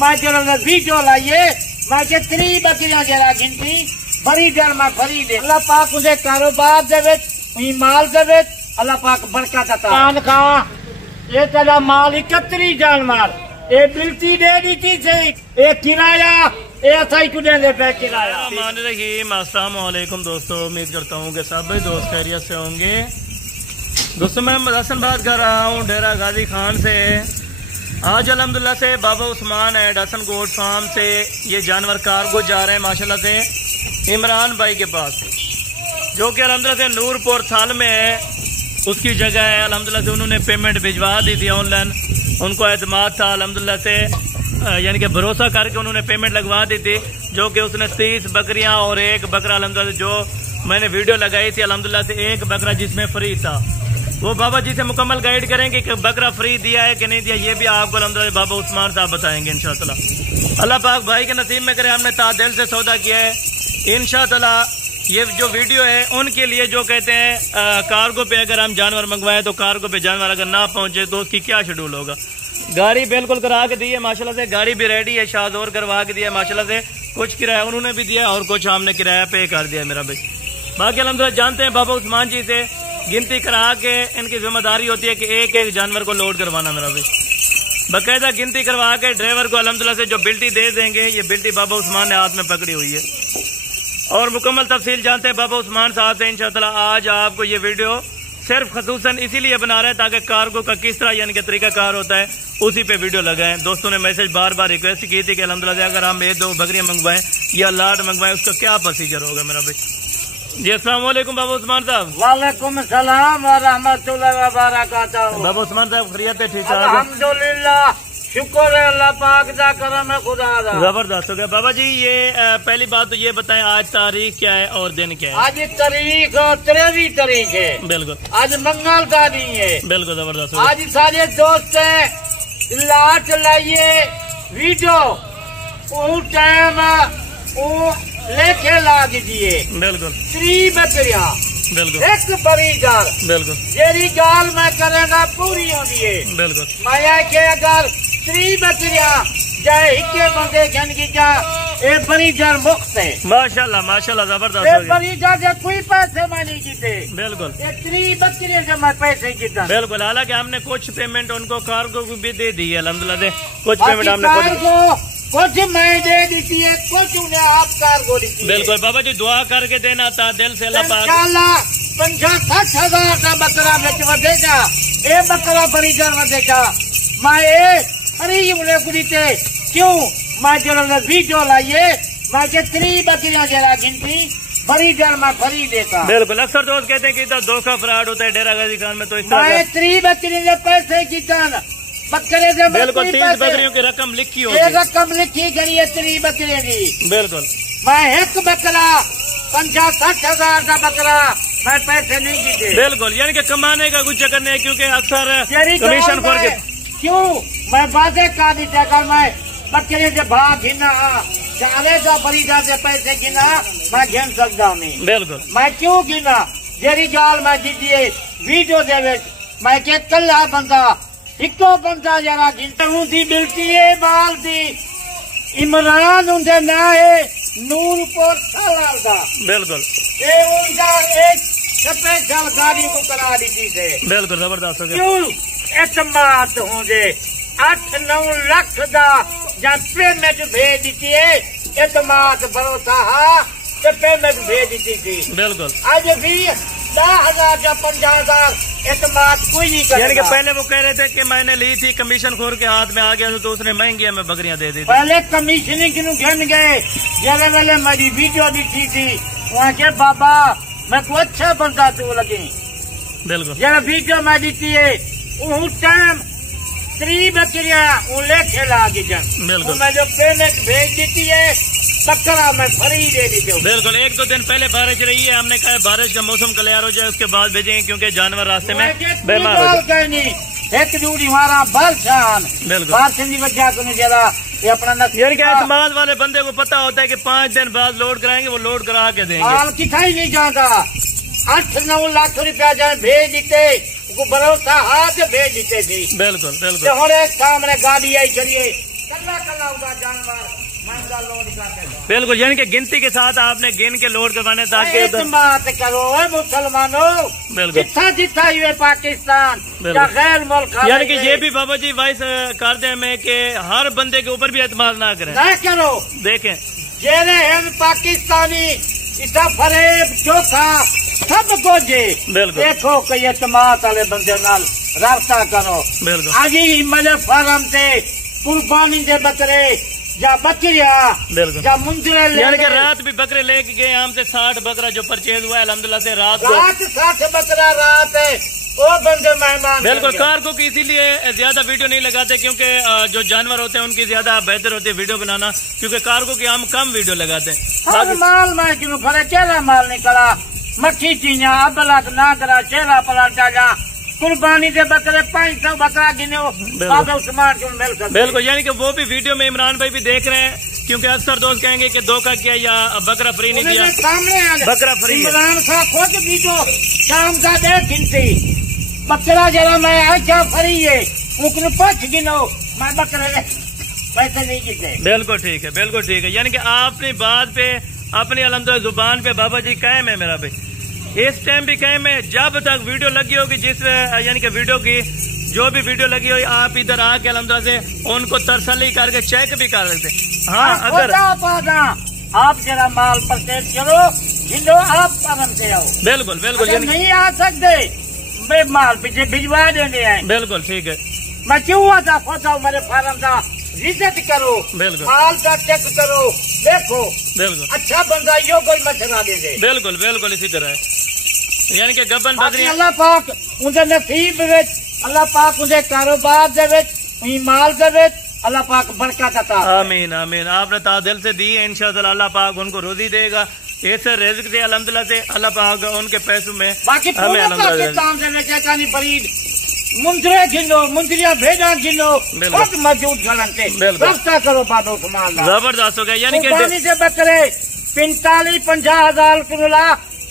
मैं जरा वीडियो लाइए मैं के 3 बकरियां जरा गिनती बड़ी डर मैं भरी दे। अल्लाह पाक मुझे कारोबार दे माल दे। अल्लाह पाक बरकत अता कान खा ये तेरा माल 31 जानवर ये बिल्टी दे दी थी ये किराया ये सही को दे पे किराया। अस्सलाम वालेकुम दोस्तों, उम्मीद करता हूँ कि सब दोस्त खैरियत से होंगे। दोस्तों मैं हसन बात कर रहा हूँ डेरा गाजी खान से। आज अल्हम्दुलिल्लाह से बाबा उस्मान है डसन गोट फार्म से ये जानवर कार्गो जा रहे हैं माशाल्लाह से इमरान भाई के पास, जो कि अल्हम्दुलिल्लाह से नूरपुर थाल में है उसकी जगह है। अल्हम्दुलिल्लाह से उन्होंने पेमेंट भिजवा दी थी ऑनलाइन, उनको एतमाद था अल्हम्दुलिल्लाह से, यानी कि भरोसा करके उन्होंने पेमेंट लगवा दी थी, जो कि उसने 30 बकरियां और एक बकरा अल्हम्दुलिल्लाह से जो मैंने वीडियो लगाई थी अल्हम्दुलिल्लाह से एक बकरा जिसमें फ्री था। वो बाबा जी से मुकम्मल गाइड करेंगे कि बकरा फ्री दिया है कि नहीं दिया, ये भी आपको अल्हम्दुलिल्लाह बाबा उस्मान साहब बताएंगे इंशाअल्लाह। अल्लाह पाक भाई के नसीब में करे, हमने तादिल से सौदा किया है इंशाअल्लाह। ये जो वीडियो है उनके लिए जो कहते हैं कार्गो पे अगर हम जानवर मंगवाए तो कार्गो पे जानवर अगर ना पहुंचे तो उसकी क्या शेड्यूल होगा। गाड़ी बिल्कुल करा के दी है माशाल्लाह से, गाड़ी भी रेडी है, शादोर करवा के दिया माशाल्लाह से, कुछ किराया उन्होंने भी दिया और कुछ हमने किराया पे कर दिया मेरा भाई। बाकी अल्हम्दुलिल्लाह जानते हैं बाबा उस्मान जी से गिनती करा के इनकी जिम्मेदारी होती है कि एक एक जानवर को लोड करवाना मेरा भाई, बाकायदा गिनती करवा के ड्राइवर को अल्हम्दुलिल्लाह से जो बिल्टी दे देंगे। ये बिल्टी बाबा उस्मान ने हाथ में पकड़ी हुई है और मुकम्मल तफसील जानते हैं बाबा उस्मान साहब से इंशाअल्लाह। आज आपको ये वीडियो सिर्फ खसूसन इसीलिए बना रहे हैं ताकि कार्गो का किस तरह यानी कि तरीकाकार होता है उसी पे वीडियो लगाएं। दोस्तों ने मैसेज बार बार रिक्वेस्ट की थी कि अल्हम्दुलिल्लाह अगर हम 1-2 बकरियां मंगवाएं या लाट मंगवाएं उसका क्या प्रोसीजर होगा मेरा भाई। जी अस्सलाम वालेकुम बाबा उस्मान साहब। वालेकुम सलाम व रहमतुल्लाहि व बरकातहू। बाबा उस्मान साहब खैरियत है? ठीक है अल्हम्दुलिल्लाह, शुक्र है अल्लाह पाक का करम है खुदा का। जबरदस्त हो गया बाबा जी। ये पहली बात तो ये बताएं आज तारीख क्या है और दिन क्या है? आज तारीख 23 तारीख है। बिल्कुल आज मंगल का दिन है। बिल्कुल जबरदस्त। आज सारे दोस्त हैं लाट लाइए वीडियो वो टाइम वो लेके ला दीजिए। बिल्कुल 3 बकरियां बिल्कुल एक बड़ी गाल बिल्कुल जेरी गाल मैं करेगा पूरी होती है। बिल्कुल माया के अगर 3 बकरियां जाए हिक्के बंदे घन की जा ए बड़ी जार मुक्त है माशाल्लाह माशाल्लाह जबरदस्त हो गया। बड़ी जार से कोई पैसे मैं नहीं जीते। बिल्कुल ये 3 बकरियां से मैं पैसे जीता। बिल्कुल हालांकि हमने कुछ पेमेंट उनको कार्गो को भी दे दी है अल्हम्दुलिल्लाह से, कुछ पेमेंट हमने कुछ मैं दे दी है, कुछ उन्हें आप कार्गो दी। बिल्कुल बाबा जी दुआ करके देना था दिल से अल्लाह पाक। 50-60 हज़ार का बकरा बेच बदेगा, ये बकरा बड़ी जार बदेगा। मैं अरे बोले कुड़ी क्यों मैं जरा वीडियो लाइए मैं के 3 बकरियां जरा गिनती बड़ी जार मैं भरी देता। बिल्कुल अक्सर दोस्त कहते हैं कि इधर धोखा फ्रॉड होता है डेरा गाजी खान में, तो इस तरह 3 बकरियां पैसे की बकरे से बिल्कुल 30 बकरियों की रकम लिखी होगी, रकम लिखी करी है 3 बकरियों की। बिल्कुल मैं एक बकरा 50-60 हज़ार का बकरा मैं पैसे नहीं जीते। बिल्कुल यानी कि कमाने का कुछ चक्कर नहीं है, क्योंकि अक्सर कमीशन खोल के क्यों मैं बातें का दी कर मैं बकरे से भाग गिना चाले का बड़ी से पैसे गिना मैं गिन सकता नहीं। बिल्कुल मैं क्यों गिना जेरी गाल मैं जीतिए वीडियो दे मैं के कल्ला बंदा इको बंदा जरा गिनता हूँ थी मिलती है बाल थी इमरान उनसे ना है नूरपुर सालाल का। बिल्कुल ये उनका एक स्पेशल गाड़ी को करा दी थी से। बिल्कुल जबरदस्त हो गया। क्यों एतमाद होंगे 8-9 लाख का जब पेमेंट भेज दी है एतमाद भरोसा तो पेमेंट भेज दी थी। बिल्कुल आज भी 10,000 या 50,000 एतमाद कोई नहीं करेगा। यानी कि पहले वो कह रहे थे कि मैंने ली थी कमीशन खोर के हाथ में आ गया तो उसने महंगी हमें बकरियां दे दी। पहले कमीशन क्यों घन गए जले वेले मेरी वीडियो दिखी थी वहाँ के बाबा मैं को अच्छा बंदा तू लगी। बिल्कुल जरा वीडियो में दी है उस टाइम 3 बकरियां वो लेके लागी बिल्कुल मैं जो पेमेंट भेज देती है बकरा मैं फ्री दे दी हूँ। बिल्कुल 1-2 दिन पहले बारिश रही है, हमने कहा बारिश का मौसम क्लियर हो जाए उसके बाद भेजेंगे, क्योंकि जानवर रास्ते में बीमार हो जाए। एक दूरी हमारा बरसान बारिश की वजह से जरा ये अपना यानी कि एतमाद वाले बंदे को पता होता है कि 5 दिन बाद लोड कराएंगे, वो लोड करा के देंगे। हाल कितना नहीं जाता 8-9 लाख रुपया जाए भेज देते भरोसा हाथ भेज देते थी। बिल्कुल बिल्कुल हर एक सामने गाड़ी आई करिए कल्ला कल्ला उदा जानवर महंगा लोड कर देगा। बिल्कुल, यानी कि गिनती के साथ आपने गिन के लोड करवाने ताकि बात करो मुसलमानों, बिल्कुल जितना जितना ये पाकिस्तान या गैर मुल्क, यानी कि ये भी बाबा जी वाइस कर दे हमें कि हर बंदे के ऊपर भी एतमाद ना करें, ना करो। देखें जेरे हैं पाकिस्तानी इतना फरेब चोखा सब को जे देखो कि एतमाद वाले बंदे नाल रास्ता करो। बिल्कुल आज ही मजे फार्म से कुर्बानी दे बकरे या बकरिया या मुंजरे, यानी कि रात भी बकरे लेके गए हम से 60 बकरा जो परचेज हुआ है अल्हम्दुलिल्लाह से रात 60 बकरा रात है वो बंदे मेहमान। बिल्कुल, कारकों की इसीलिए ज्यादा वीडियो नहीं लगाते क्योंकि जो जानवर होते हैं उनकी ज्यादा बेहतर होती है वीडियो बनाना, क्योंकि कारकों की हम कम वीडियो लगाते हैं। माल मैं क्यों खड़े चेहरा माल निकला मच्छी चीजा अबलक ना करा चेहरा पलटा जा कुर्बानी के बकरे 500 बकरा गिनो उस्मान क्यों मिल सकते। बिल्कुल, यानी कि वो भी वीडियो में इमरान भाई भी देख रहे हैं क्योंकि अक्सर दोस्त कहेंगे कि धोखा किया या बकरा फ्री नहीं किया, सामने बकरा फ्री। इमरान खान खुद वीडियो शाम का दे गिनती बकरा जरा मैं क्या फ्री है उनको 5 गिनो मैं बकरे पैसे नहीं गिनते। बिल्कुल ठीक है, बिल्कुल ठीक है, यानी कि आपने बात पे अपनी अल्हम्दुलिल्लाह जुबान पे बाबा जी कायम है मेरा भाई, इस टाइम भी कायम है जब तक वीडियो लगी होगी, जिस यानी कि वीडियो की जो भी वीडियो लगी हुई आप इधर आके अल्हम्दुलिल्लाह से उनको तसल्ली करके चेक भी कर सकते। हाँ, अगर आप जरा माल परचेज करो जिंदो आप पालन से आओ। बिल्कुल बिल्कुल, यानी नहीं आ सकते मैं माल पीछे भिजवा देने आए। बिल्कुल ठीक है, मैं क्यों हुआ था खोता मेरे फार्म का विजिट करो, बिल्कुल माल का चेक करो, देखो बिल्कुल अच्छा बंदा यो कोई मसला दे दे। बिल्कुल बिल्कुल इसी तरह है, यानी कि गबन बकरी अल्लाह पाक उनके नसीब विच, अल्लाह पाक उनके कारोबार दे विच, माल दे विच अल्लाह पाक बरकत अता। आमीन आमीन, आपने तादिल से दी है इंशाअल्लाह अल्लाह पाक उनको रोजी देगा, इस रिज़्क से अल्हम्दुलिल्लाह से अल्लाह पाक उनके पैसों में बाकी पूरे पाकिस्तान से लेके कानी फरीद मुंजरे गिनो मुंजरिया भेजा गिनो बहुत मौजूद गलते रास्ता करो बाबा उस्मान जबरदस्त हो गया, यानी कि पानी से बकरे 45-50 हजार किलो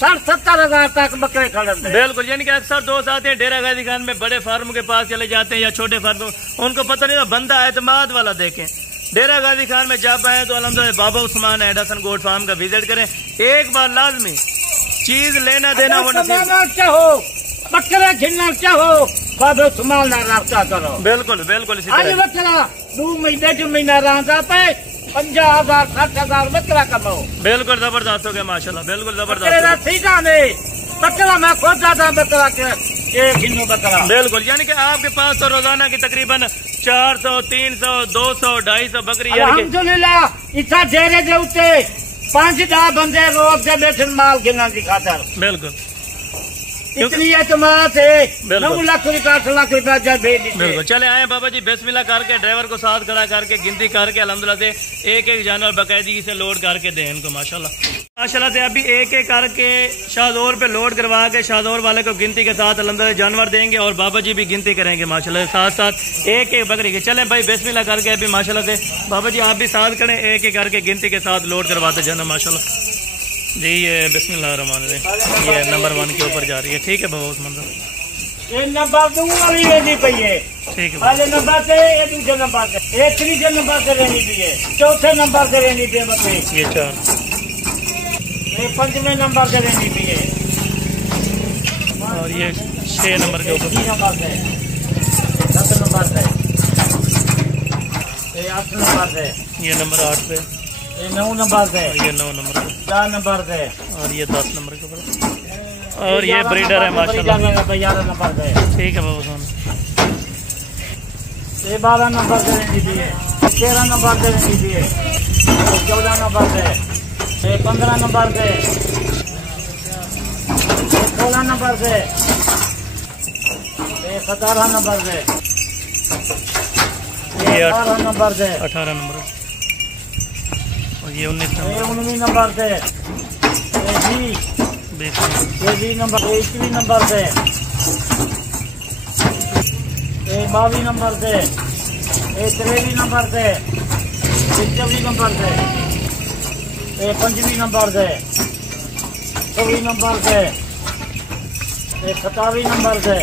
60-70 हजार तक बकरे खड़े। बिल्कुल, यानी कि अक्सर दोस्त आते हैं डेरा गाजी खान में बड़े फार्म के पास चले जाते हैं या छोटे फार्म, उनको पता नहीं बंदा एतमाद वाला देखें। डेरा गाजी खान में जब आए तो अल्हम्दुलिल्लाह बाबा उस्मान एडसन गोट फार्म का विजिट करें, एक बार लाजमी चीज लेना देना होना चाहो बकरा झिलना चाहो बाबा उस्मान ना रास्ता करो। बिल्कुल बिल्कुल, इसी आज बकरा 2 महीना रहा पे 50,000 60,000 बकरा कमाओ। बिल्कुल जबरदस्त हो गया माशाल्लाह, बिल्कुल जबरदस्त बकरा मैं खोद जाता बकरा के 1 किलो बकरा। बिल्कुल, यानी कि आपके पास तो रोजाना की तकरीबन 400 300 200 250 बकरी अल्हम्दुलिल्लाह इतना डेरे के उत्ते 5-10 बंदे रोज से बैठे माल गिना की खातर। बिल्कुल, इतनी एतमाद है 9 लाख रुपया 8 लाख रुपया जब भेज दीजिए। बिल्कुल, चले आए बाबा जी बिस्मिल्लाह करके ड्राइवर को साथ खड़ा करके गिनती करके अल्हम्दुलिल्लाह से एक जानवर बाकायदगी से लोड करके दें इनको माशाल्लाह से अभी एक करके शाहदौर पे लोड करवा के शाहदौर वाले को गिनती के साथ अल्हम्दुलिल्लाह जानवर देंगे और बाबा जी भी गिनती करेंगे माशाल्लाह साथ साथ एक बकरी के। चले भाई बिस्मिल्लाह करके अभी माशाल्लाह से बाबा जी आप भी साथ करें, एक करके गिनती के साथ लोड करवाते जाना माशाल्लाह जी। ये बिस्मिल्लाहिर्रहमानिर्रहीम ये नंबर 1 के ऊपर जा रही है, ठीक है बाबा उस्मान साहब, ये नंबर 2 वाली रहनी पई है, ठीक है पहले नंबर से ये दूसरे नंबर से ये तीसरे नंबर से रहनी पई है, चौथे नंबर से रहनी पई है, ये 4 ये 5वें नंबर से रहनी पई है और ये 6 नंबर के ऊपर 7 नंबर से ये 8 नंबर से ये नंबर 8 पे ये 9 नंबर से ये 9 नंबर पे 4 नंबर से और ये 10 नंबर के ऊपर और ये ब्रीडर है माशाल्लाह 11 नंबर से, ठीक है बाबा साहब, ये 12 नंबर से रहनी पई है, 13 नंबर से रहनी पई है, 14 नंबर से, ये 15 नंबर से, 16 नंबर से, ये 17 नंबर से, ये 18 नंबर से, 18 नंबर और ये 19 नंबर, ये 19 नंबर से, ये 20 नंबर, 21 नंबर से, ये 22 नंबर से, ये 23 नंबर से, ये 24 नंबर से, ये 25 नंबर से, 26 नंबर से, ये 27 नंबर से,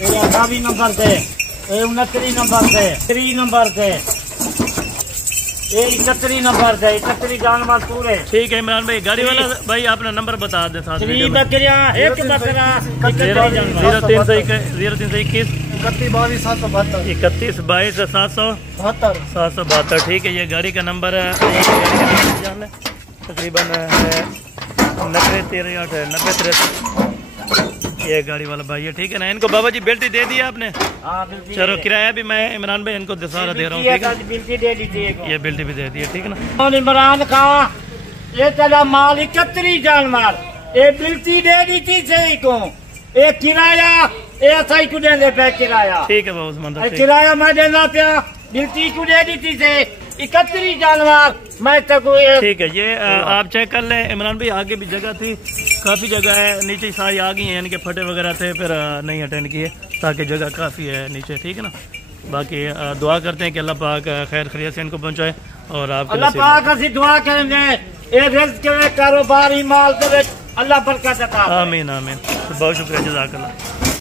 ये 28 नंबर से, ये 29 नंबर से, 3 नंबर से, ये 31 नंबर से 31 जानवर पूरे। ठीक है इमरान भाई, गाड़ी वाला भाई अपना नंबर बता दे साथ। 3 बकरियां, एक बकरा, 31 जानवर। 0321 31 22 772। ठीक है, ये गाड़ी का नंबर है, तकरीबन 90 13 8 90 63। ये गाड़ी वाला भाई है, ठीक है ना। इनको बाबा जी बेल्ट दे दिया आपने? चलो किराया भी मैं इमरान भाई इनको सारा दे रहा हूँ, ठीक है। ये बेल्ट भी दे दिया, ठीक है ना। इमरान खान ये चला माल 31 जानवर, ये बिल्टी दे दी थी सही को, ये किराया ये सही को दे पे किराया। ठीक है बाबू, किराया मैं देना पिया, बिल्टी को दे दी थी से 31 जानवर मैं तक। ठीक है, ये आप चेक कर लें इमरान भाई। आगे भी जगह थी, काफ़ी जगह है, नीचे सारी आ गई हैं, यानी कि फटे वगैरह थे, फिर नहीं अटेंड किए, ताकि जगह काफ़ी है नीचे, ठीक है ना। बाकी दुआ करते हैं कि अल्लाह पाक खैर खैरियत से इनको पहुंचाए और आप अल्लाह पाक से दुआ करेंगे ये रिज़्क़ के कारोबारी माल दे, अल्लाह बरकत देता। आमीन आमीन। बहुत शुक्रिया, जज़ाकल्लाह।